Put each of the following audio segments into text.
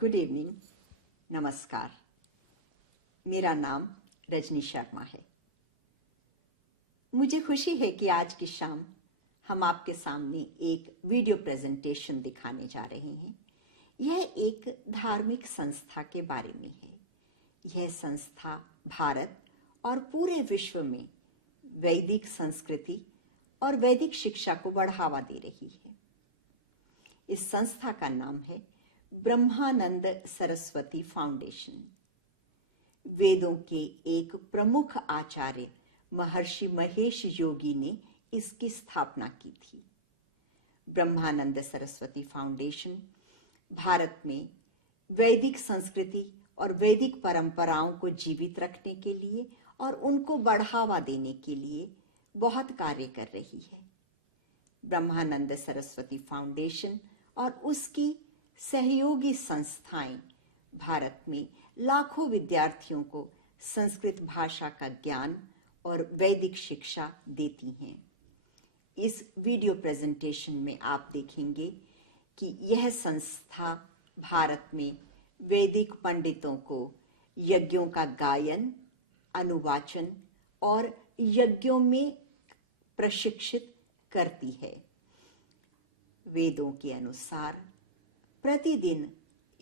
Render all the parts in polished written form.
Good evening, नमस्कार। मेरा नाम रजनी शर्मा है। मुझे खुशी है कि आज की शाम हम आपके सामने एक वीडियो प्रेजेंटेशन दिखाने जा रहे हैं। यह एक धार्मिक संस्था के बारे में है। यह संस्था भारत और पूरे विश्व में वैदिक संस्कृति और वैदिक शिक्षा को बढ़ावा दे रही है। इस संस्था का नाम है ब्रह्मानंद सरस्वती फाउंडेशन। वेदों के एक प्रमुख आचार्य महर्षि महेश योगी ने इसकी स्थापना की थी। ब्रह्मानंद सरस्वती फाउंडेशन भारत में वैदिक संस्कृति और वैदिक परंपराओं को जीवित रखने के लिए और उनको बढ़ावा देने के लिए बहुत कार्य कर रही है। ब्रह्मानंद सरस्वती फाउंडेशन और उसकी सहयोगी संस्थाएं भारत में लाखों विद्यार्थियों को संस्कृत भाषा का ज्ञान और वैदिक शिक्षा देती हैं। इस वीडियो प्रेजेंटेशन में आप देखेंगे कि यह संस्था भारत में वैदिक पंडितों को यज्ञों का गायन, अनुवाचन और यज्ञों में प्रशिक्षित करती है। वेदों के अनुसार प्रतिदिन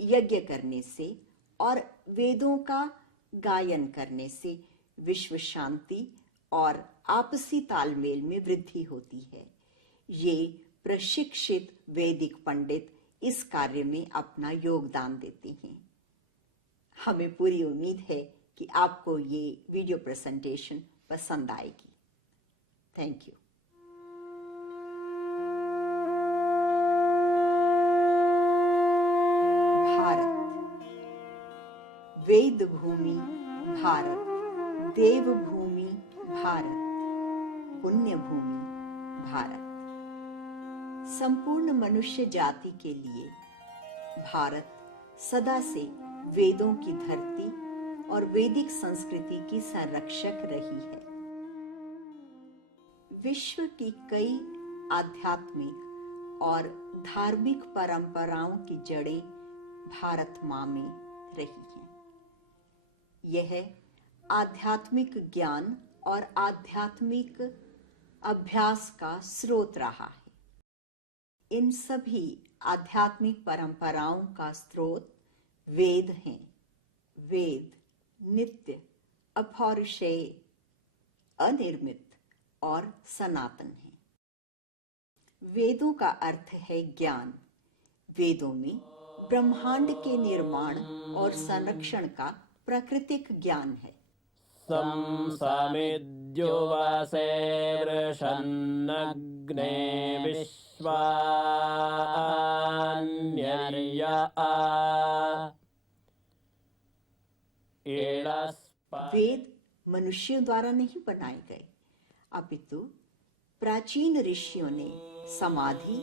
यज्ञ करने से और वेदों का गायन करने से विश्व शांति और आपसी तालमेल में वृद्धि होती है। ये प्रशिक्षित वैदिक पंडित इस कार्य में अपना योगदान देते हैं। हमें पूरी उम्मीद है कि आपको ये वीडियो प्रेजेंटेशन पसंद आएगी। Thank you. वेद भूमि भारत, देव भूमि भारत, पुण्य भूमि भारत। संपूर्ण मनुष्य जाति के लिए भारत सदा से वेदों की धरती और वैदिक संस्कृति की संरक्षक रही है। विश्व की कई आध्यात्मिक और धार्मिक परंपराओं की जड़ें भारत माँ में रही हैं। यह आध्यात्मिक ज्ञान और आध्यात्मिक अभ्यास का स्रोत रहा है। इन सभी आध्यात्मिक परंपराओं का स्रोत वेद हैं। वेद नित्य, अपौरुषेय, अनिर्मित और सनातन है। वेदों का अर्थ है ज्ञान। वेदों में ब्रह्मांड के निर्माण और संरक्षण का प्राकृतिक ज्ञान है। समिद्यो वासे वृषन्नग्ने विश्वान्यर्या वेद मनुष्यों द्वारा नहीं बनाए गए, अपितु प्राचीन ऋषियों ने समाधि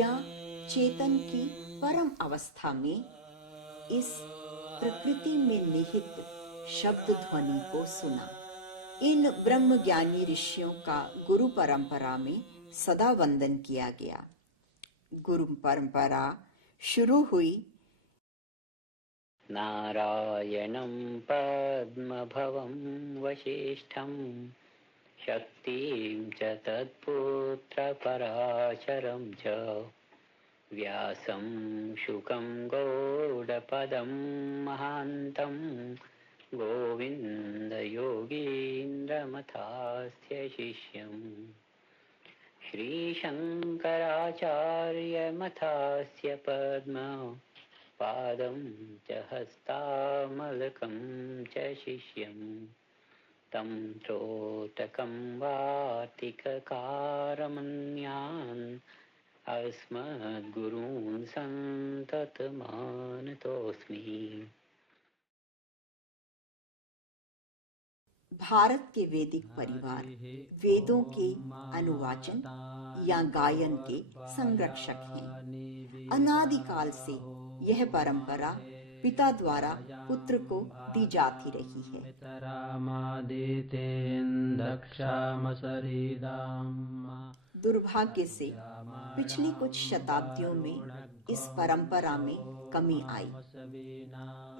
या चेतन की परम अवस्था में इस प्रकृति में निहित शब्द ध्वनि को सुना। इन ब्रह्म ज्ञानी ऋषियों का गुरु परंपरा में सदा वंदन किया गया। गुरु परंपरा शुरू हुई नारायणं पद्मभवं वसिष्ठं शक्तिं च तत्पुत्रपराशरं च व्यासं शुकं गौडपदं महान्तं गोविन्दयोगीन्द्रमथास्य शिष्यम् श्रीशङ्कराचार्यमथास्य पद्म पादं च हस्तामलकं च शिष्यम् तं त्रोटकं वातिककारमन्यान् अस्मद्गुरून् सन्ततमानतोऽस्मि। भारत के वैदिक परिवार वेदों के अनुवाचन या गायन के संरक्षक हैं। अनादिकाल से यह परंपरा पिता द्वारा पुत्र को दी जाती रही है। दुर्भाग्य से पिछली कुछ शताब्दियों में इस परंपरा में कमी आई।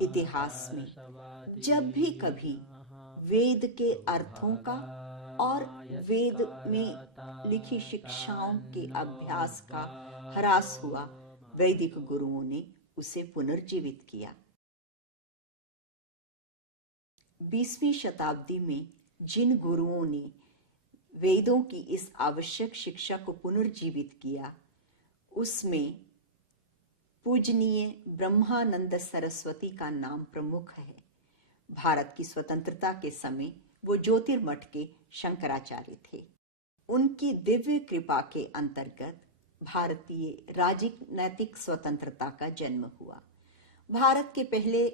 इतिहास में जब भी कभी वेद के अर्थों का और वेद में लिखी शिक्षाओं के अभ्यास का ह्रास हुआ, वैदिक गुरुओं ने उसे पुनर्जीवित किया। 20वीं शताब्दी में जिन गुरुओं ने वेदों की इस आवश्यक शिक्षा को पुनर्जीवित किया, उसमें पूजनीय ब्रह्मानंद सरस्वती का नाम प्रमुख है। भारत की स्वतंत्रता के समय वो ज्योतिर्मठ के शंकराचार्य थे। उनकी दिव्य कृपा के अंतर्गत भारतीय राजनीतिक स्वतंत्रता का जन्म हुआ। भारत के पहले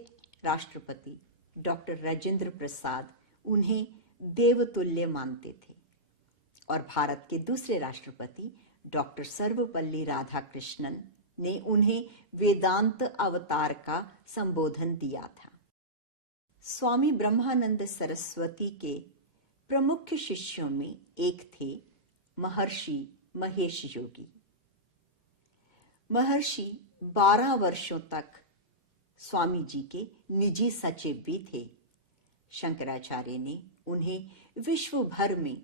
राष्ट्रपति डॉक्टर राजेंद्र प्रसाद उन्हें देवतुल्य मानते थे और भारत के दूसरे राष्ट्रपति डॉक्टर सर्वपल्ली राधाकृष्णन ने उन्हें वेदांत अवतार का संबोधन दिया था। स्वामी ब्रह्मानंद सरस्वती के प्रमुख शिष्यों में एक थे महर्षि महेश योगी। महर्षि 12 वर्षों तक स्वामी जी के निजी सचिव भी थे। शंकराचार्य ने उन्हें विश्व भर में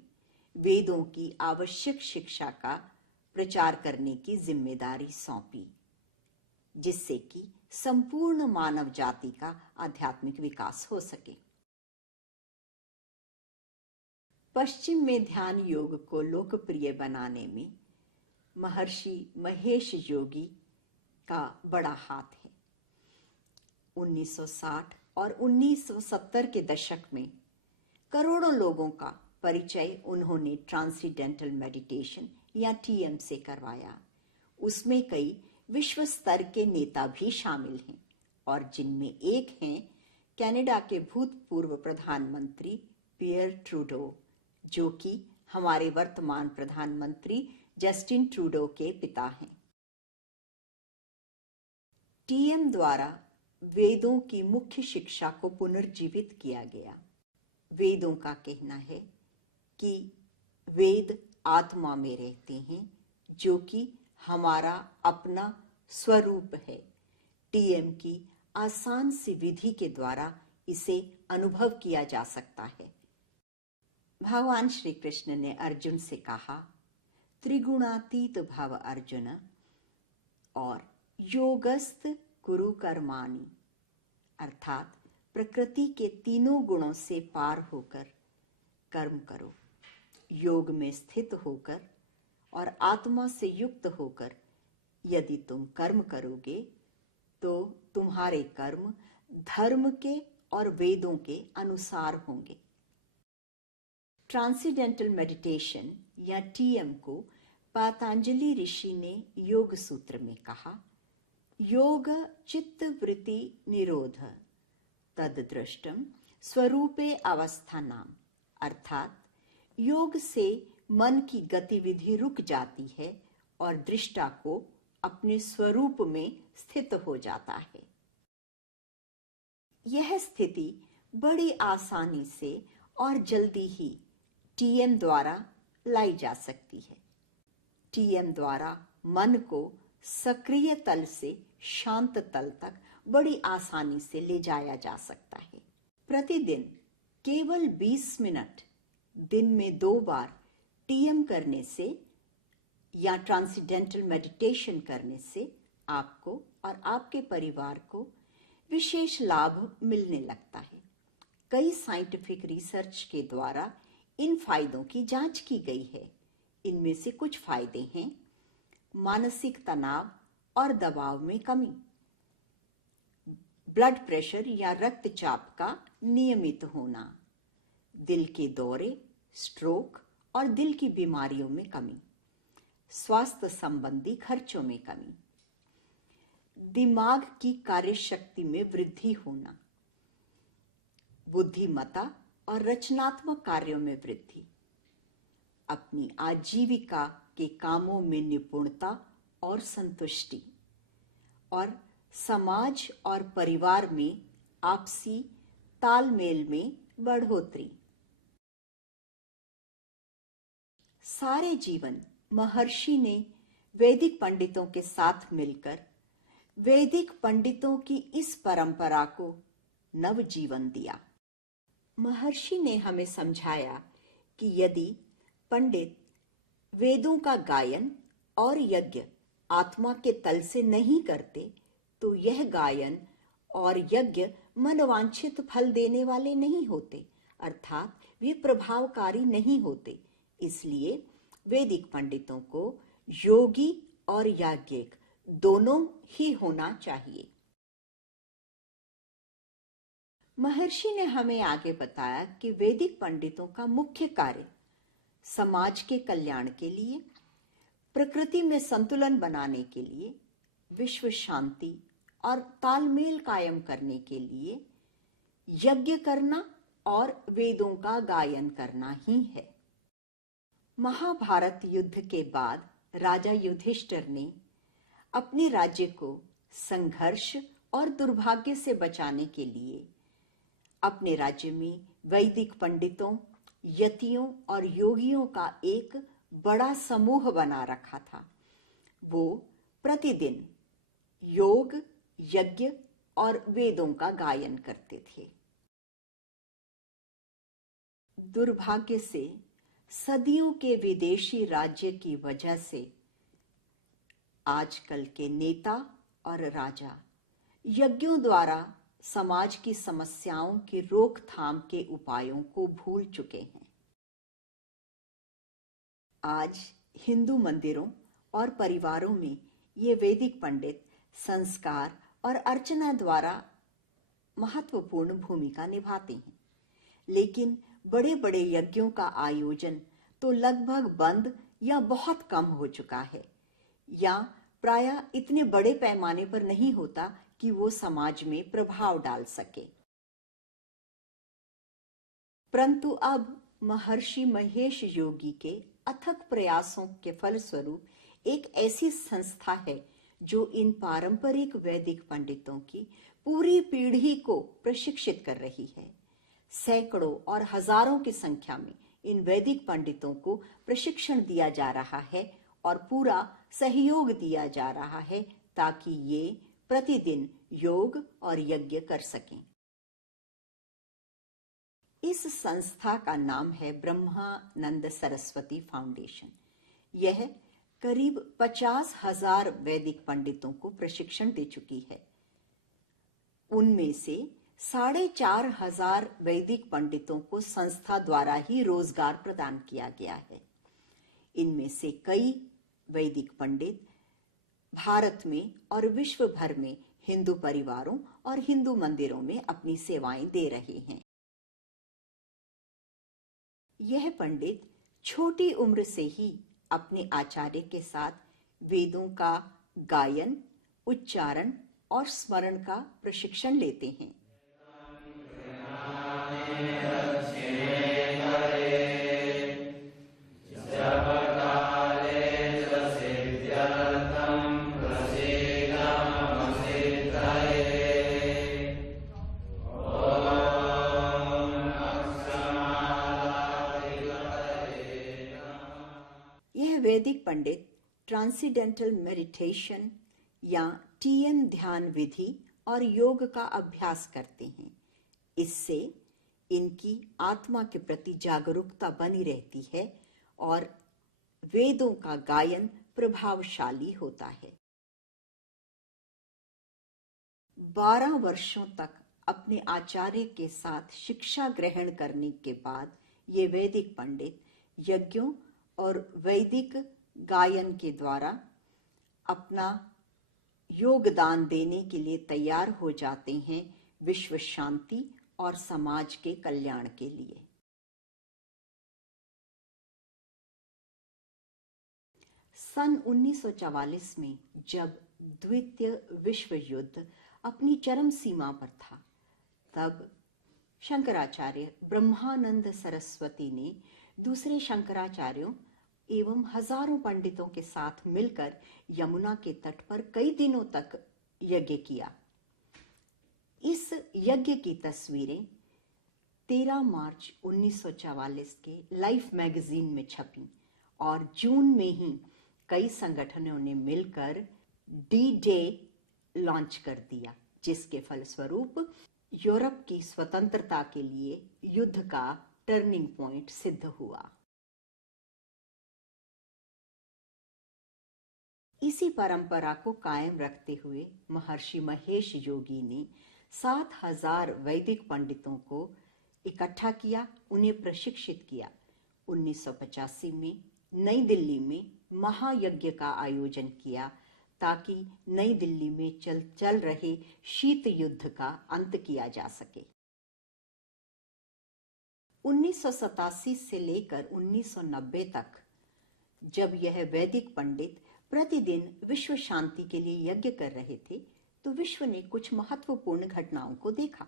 वेदों की आवश्यक शिक्षा का प्रचार करने की जिम्मेदारी सौंपी, जिससे कि संपूर्ण मानव जाति का आध्यात्मिक विकास हो सके। पश्चिम में ध्यान योग को लोकप्रिय बनाने में महर्षि महेश योगी का बड़ा हाथ है। 1960 और 1970 के दशक में करोड़ों लोगों का परिचय उन्होंने ट्रांसेंडेंटल मेडिटेशन या टीएम से करवाया। उसमें कई विश्व स्तर के नेता भी शामिल हैं और जिनमें एक हैं कनाडा के भूतपूर्व प्रधानमंत्री पियर ट्रूडो, जो कि हमारे वर्तमान प्रधानमंत्री जस्टिन ट्रूडो के पिता हैं। टीएम द्वारा वेदों की मुख्य शिक्षा को पुनर्जीवित किया गया। वेदों का कहना है कि वेद आत्मा में रहते हैं, जो कि हमारा अपना स्वरूप है। टीएम की आसान सी विधि के द्वारा इसे अनुभव किया जा सकता है। भगवान श्री कृष्ण ने अर्जुन से कहा, त्रिगुणातीत भव अर्जुन और योगस्थ कुरु कर्माणि, अर्थात प्रकृति के तीनों गुणों से पार होकर कर्म करो। योग में स्थित होकर और आत्मा से युक्त होकर यदि तुम कर्म करोगे तो तुम्हारे कर्म धर्म के और वेदों के अनुसार होंगे। ट्रांसेंडेंटल मेडिटेशन या टीएम को पतंजलि ऋषि ने योग सूत्र में कहा, योग चित्त वृत्ति निरोध तद दृष्टम स्वरूपे अवस्था नाम, अर्थात योग से मन की गतिविधि रुक जाती है और दृष्टा को अपने स्वरूप में स्थित हो जाता है। यह स्थिति बड़ी आसानी से और जल्दी ही टीएम द्वारा लाई जा सकती है। टीएम द्वारा मन को सक्रिय तल से शांत तल तक बड़ी आसानी से ले जाया जा सकता है। प्रतिदिन केवल 20 मिनट दिन में 2 बार टीएम करने से या ट्रांसेंडेंटल मेडिटेशन करने से आपको और आपके परिवार को विशेष लाभ मिलने लगता है। कई साइंटिफिक रिसर्च के द्वारा इन फायदों की जांच की गई है। इनमें से कुछ फायदे हैं: मानसिक तनाव और दबाव में कमी, ब्लड प्रेशर या रक्तचाप का नियमित होना, दिल के दौरे, स्ट्रोक और दिल की बीमारियों में कमी, स्वास्थ्य संबंधी खर्चों में कमी, दिमाग की कार्यशक्ति में वृद्धि होना, बुद्धिमत्ता और रचनात्मक कार्यों में वृद्धि, अपनी आजीविका के कामों में निपुणता और संतुष्टि, और समाज और परिवार में आपसी तालमेल में बढ़ोतरी। सारे जीवन महर्षि ने वैदिक पंडितों के साथ मिलकर वैदिक पंडितों की इस परंपरा को नवजीवन दिया। महर्षि ने हमें समझाया कि यदि पंडित वेदों का गायन और यज्ञ आत्मा के तल से नहीं करते तो यह गायन और यज्ञ मनोवांछित फल देने वाले नहीं होते, अर्थात वे प्रभावकारी नहीं होते। इसलिए वैदिक पंडितों को योगी और याज्ञिक दोनों ही होना चाहिए। महर्षि ने हमें आगे बताया कि वैदिक पंडितों का मुख्य कार्य समाज के कल्याण के लिए, प्रकृति में संतुलन बनाने के लिए, विश्व शांति और तालमेल कायम करने के लिए यज्ञ करना और वेदों का गायन करना ही है। महाभारत युद्ध के बाद राजा युधिष्ठिर ने अपने राज्य को संघर्ष और दुर्भाग्य से बचाने के लिए अपने राज्य में वैदिक पंडितों, यतियों और योगियों का एक बड़ा समूह बना रखा था। वो प्रतिदिन योग, यज्ञ और वेदों का गायन करते थे। दुर्भाग्य से सदियों के विदेशी राज्य की वजह से आजकल के नेता और राजा यज्ञों द्वारा समाज की समस्याओं की रोकथाम के उपायों को भूल चुके हैं। आज हिंदू मंदिरों और परिवारों में ये वैदिक पंडित संस्कार और अर्चना द्वारा महत्वपूर्ण भूमिका निभाते हैं, लेकिन बड़े बड़े यज्ञों का आयोजन तो लगभग बंद या बहुत कम हो चुका है, या प्रायः इतने बड़े पैमाने पर नहीं होता कि वो समाज में प्रभाव डाल सके। परंतु अब महर्षि महेश योगी के अथक प्रयासों के फलस्वरूप एक ऐसी संस्था है जो इन पारंपरिक वैदिक पंडितों की पूरी पीढ़ी को प्रशिक्षित कर रही है। सैकड़ों और हजारों की संख्या में इन वैदिक पंडितों को प्रशिक्षण दिया जा रहा है और पूरा सहयोग दिया जा रहा है ताकि ये प्रतिदिन योग और यज्ञ कर सकें। इस संस्था का नाम है ब्रह्मानंद सरस्वती फाउंडेशन। यह करीब 50,000 वैदिक पंडितों को प्रशिक्षण दे चुकी है। उनमें से 4,500 वैदिक पंडितों को संस्था द्वारा ही रोजगार प्रदान किया गया है। इनमें से कई वैदिक पंडित भारत में और विश्व भर में हिंदू परिवारों और हिंदू मंदिरों में अपनी सेवाएं दे रहे हैं। यह पंडित छोटी उम्र से ही अपने आचार्य के साथ वेदों का गायन, उच्चारण और स्मरण का प्रशिक्षण लेते हैं। यह वैदिक पंडित ट्रांसेंडेंटल मेडिटेशन या TM ध्यान विधि और योग का अभ्यास करते हैं। इससे इनकी आत्मा के प्रति जागरूकता बनी रहती है और वेदों का गायन प्रभावशाली होता है। 12 वर्षों तक अपने आचार्य के साथ शिक्षा ग्रहण करने के बाद ये वैदिक पंडित यज्ञों और वैदिक गायन के द्वारा अपना योगदान देने के लिए तैयार हो जाते हैं विश्व शांति और समाज के कल्याण के लिए। सन 1944 में जब द्वितीय विश्व युद्ध अपनी चरम सीमा पर था, तब शंकराचार्य ब्रह्मानंद सरस्वती ने दूसरे शंकराचार्यों एवं हजारों पंडितों के साथ मिलकर यमुना के तट पर कई दिनों तक यज्ञ किया। इस यज्ञ की तस्वीरें 13 मार्च 1944 के लाइफ मैगजीन में छपी और जून में ही कई संगठनों ने मिलकर डी-डे लॉन्च कर दिया, जिसके फलस्वरूप यूरोप की स्वतंत्रता के लिए युद्ध का टर्निंग पॉइंट सिद्ध हुआ। इसी परंपरा को कायम रखते हुए महर्षि महेश योगी ने 7000 वैदिक पंडितों को इकट्ठा किया, उन्हें प्रशिक्षित किया। 1985 में नई दिल्ली में महायज्ञ का आयोजन किया ताकि नई दिल्ली में चल रहे शीत युद्ध का अंत किया जा सके। 1987 से लेकर 1990 तक जब यह वैदिक पंडित प्रतिदिन विश्व शांति के लिए यज्ञ कर रहे थे, तो विश्व ने कुछ महत्वपूर्ण घटनाओं को देखा,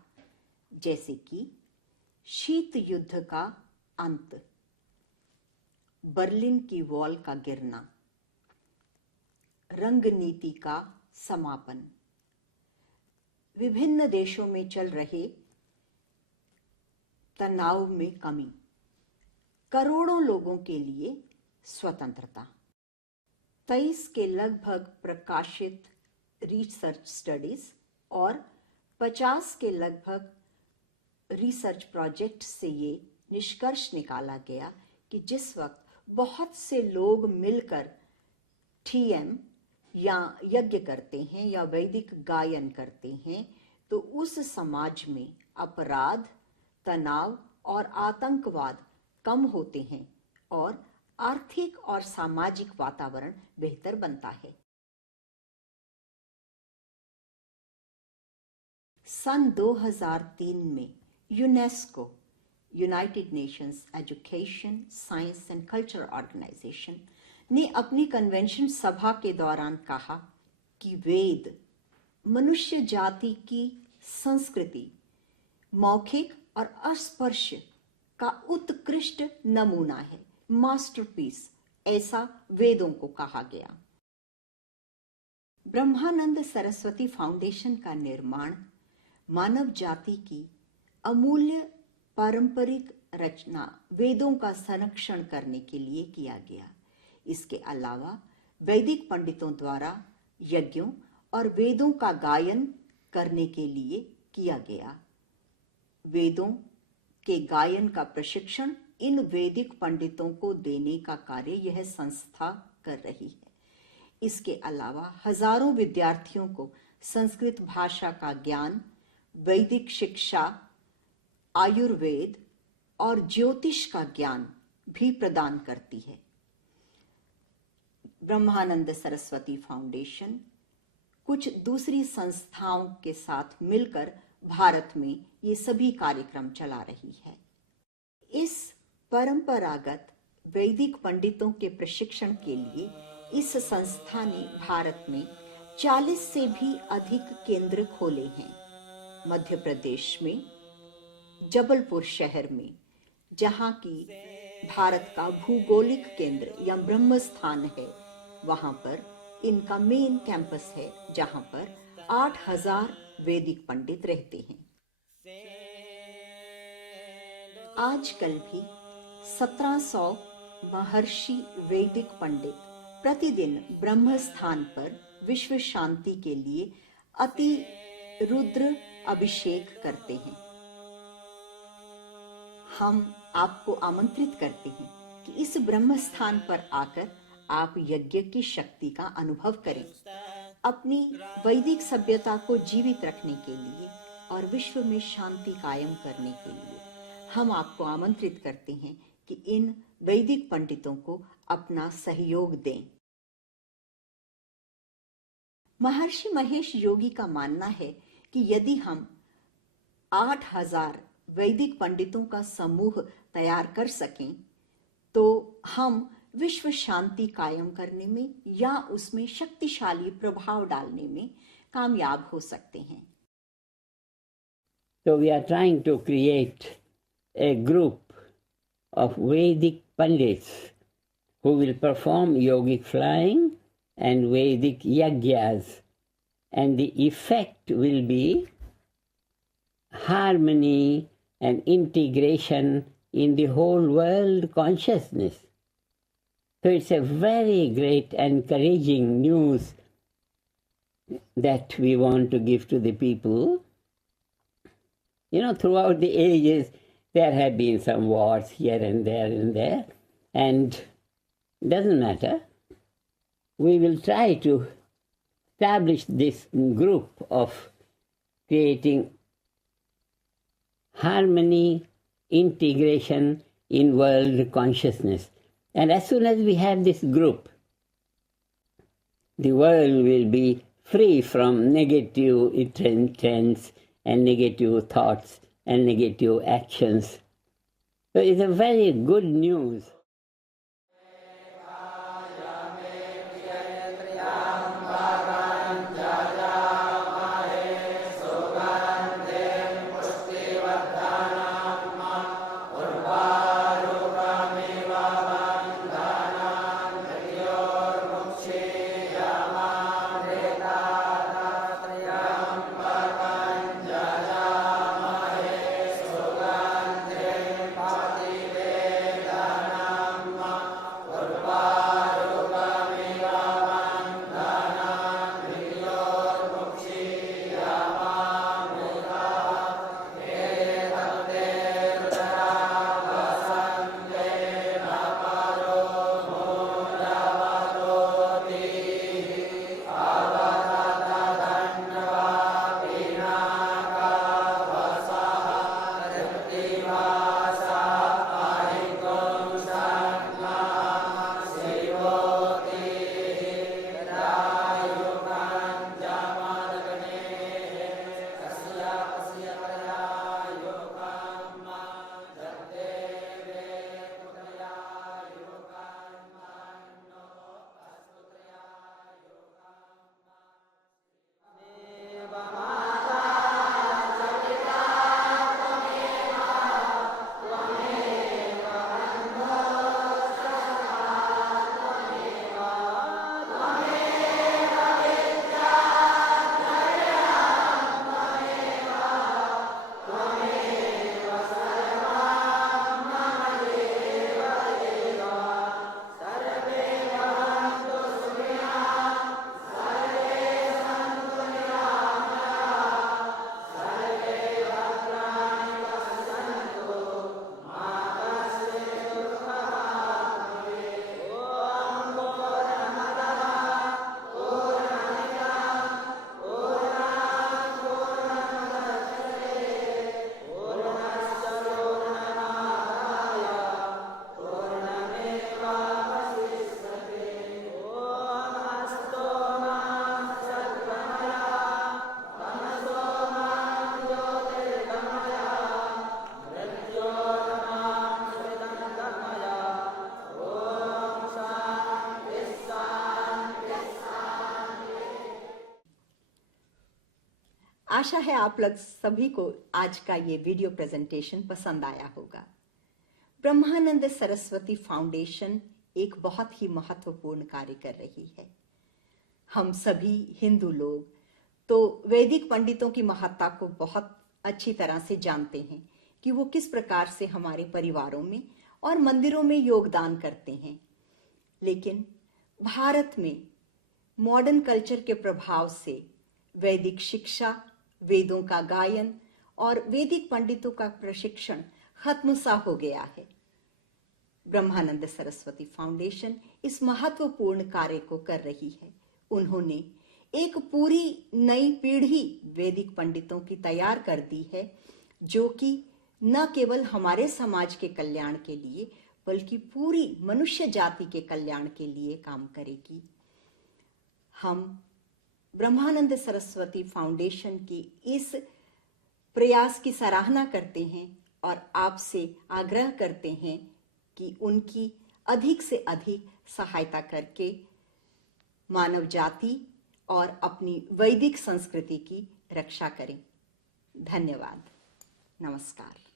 जैसे कि शीत युद्ध का अंत, बर्लिन की वॉल का गिरना, रंग नीति का समापन, विभिन्न देशों में चल रहे तनाव में कमी, करोड़ों लोगों के लिए स्वतंत्रता, 23 के लगभग प्रकाशित रिसर्च स्टडीज और 50 के लगभग रिसर्च प्रोजेक्ट से ये निष्कर्ष निकाला गया कि जिस वक्त बहुत से लोग मिलकर TM या यज्ञ करते हैं या वैदिक गायन करते हैं, तो उस समाज में अपराध, तनाव और आतंकवाद कम होते हैं और आर्थिक और सामाजिक वातावरण बेहतर बनता है। सन 2003 में UNESCO, United Nations Education, Science and Culture Organisation ने अपनी कन्वेंशन सभा के दौरान कहा कि वेद मनुष्य जाति की संस्कृति, मौखिक और अस्पर्श का उत्कृष्ट नमूना है, मास्टरपीस, ऐसा वेदों को कहा गया। ब्रह्मानंद सरस्वती फाउंडेशन का निर्माण मानव जाति की अमूल्य पारंपरिक रचना वेदों का संरक्षण करने के लिए किया गया। इसके अलावा वैदिक पंडितों द्वारा यज्ञों और वेदों का गायन करने के लिए किया गया। वेदों के गायन का प्रशिक्षण इन वैदिक पंडितों को देने का कार्य यह संस्था कर रही है। इसके अलावा हजारों विद्यार्थियों को संस्कृत भाषा का ज्ञान, वैदिक शिक्षा, आयुर्वेद और ज्योतिष का ज्ञान भी प्रदान करती है। ब्रह्मानंद सरस्वती फाउंडेशन कुछ दूसरी संस्थाओं के साथ मिलकर भारत में ये सभी कार्यक्रम चला रही है। इस परंपरागत वैदिक पंडितों के प्रशिक्षण के लिए इस संस्था ने भारत में 40 से भी अधिक केंद्र खोले हैं। मध्य प्रदेश में जबलपुर शहर में, जहां की भारत का भूगोलिक केंद्र या ब्रह्म स्थान है, वहां पर इनका मेन कैंपस है, जहां पर 8000 वैदिक पंडित रहते हैं। आजकल भी 1700 महर्षि वैदिक पंडित प्रतिदिन ब्रह्म स्थान पर विश्व शांति के लिए अति रुद्र अभिषेक करते हैं। हम आपको आमंत्रित करते हैं कि इस ब्रह्म स्थान पर आकर आप यज्ञ की शक्ति का अनुभव करें। अपनी वैदिक सभ्यता को जीवित रखने के लिए और विश्व में शांति कायम करने के लिए हम आपको आमंत्रित करते हैं कि इन वैदिक पंडितों को अपना सहयोग दें। महर्षि महेश योगी का मानना है कि यदि हम 8000 वैदिक पंडितों का समूह तैयार कर सकें, तो हम विश्व शांति कायम करने में या उसमें शक्तिशाली प्रभाव डालने में कामयाब हो सकते हैं। So we are trying to create a group of Vedic Pandits who will perform yogic flying and Vedic yajnas, and the effect will be harmony and integration in the whole world consciousness. So it's a very great encouraging news that we want to give to the people. You know, throughout the ages, there have been some wars here and there, and it doesn't matter. We will try to establish this group of creating harmony, integration in world consciousness. And as soon as we have this group, the world will be free from negative trends and negative thoughts and negative actions. So it's a very good news. आशा है आप लोग सभी को आज का ये video presentation पसंद आया होगा। ब्रह्मानंद सरस्वती फाउंडेशन एक बहुत ही महत्वपूर्ण कार्य कर रही है। हम सभी हिंदू लोग तो वैदिक पंडितों की महत्ता को बहुत अच्छी तरह से जानते हैं कि वो किस प्रकार से हमारे परिवारों में और मंदिरों में योगदान करते हैं। लेकिन भारत में मॉडर्न कल्चर के प्रभाव से वैदिक शिक्षा, वेदों का गायन और वैदिक पंडितों का प्रशिक्षण खत्म सा हो गया है। ब्रह्मानंद सरस्वती फाउंडेशन इस महत्वपूर्ण कार्य को कर रही है। उन्होंने एक पूरी नई पीढ़ी वैदिक पंडितों की तैयार कर दी है, जो कि न केवल हमारे समाज के कल्याण के लिए बल्कि पूरी मनुष्य जाति के कल्याण के लिए काम करेगी। हम ब्रह्मानंद सरस्वती फाउंडेशन की इस प्रयास की सराहना करते हैं और आपसे आग्रह करते हैं कि उनकी अधिक से अधिक सहायता करके मानव जाति और अपनी वैदिक संस्कृति की रक्षा करें। धन्यवाद। नमस्कार।